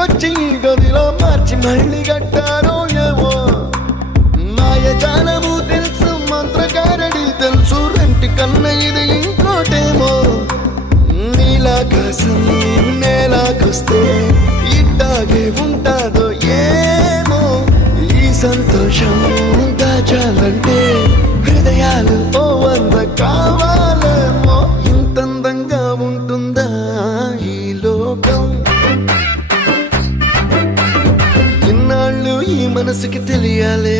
ఇంటికొచ్చి గదిలో మార్చి మళ్ళీ కట్టారో ఏమో మాయజాలము తెలుసు మంత్రకారడి తెలుసు రెంటి కన్న ఇది ఇంకోటేమో నీలాకాశం నేలాకొస్తే ఇట్టాగే ఉంటాదో ఏమో ఈ సంతోషం దాచాలంటే హృదయాలు ఓ వంద కావాలేమో ఇంతందంగా ఉంటుందా ఈ లోకం ఇన్నాళ్ళు ఈ మనసుకి తెలియాలే